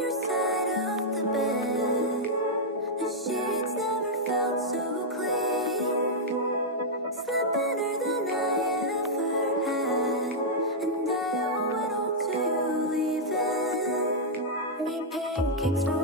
your side of the bed. The sheets never felt so clean. Slept better than I ever had, and I owe it all to you leaving me pancakes.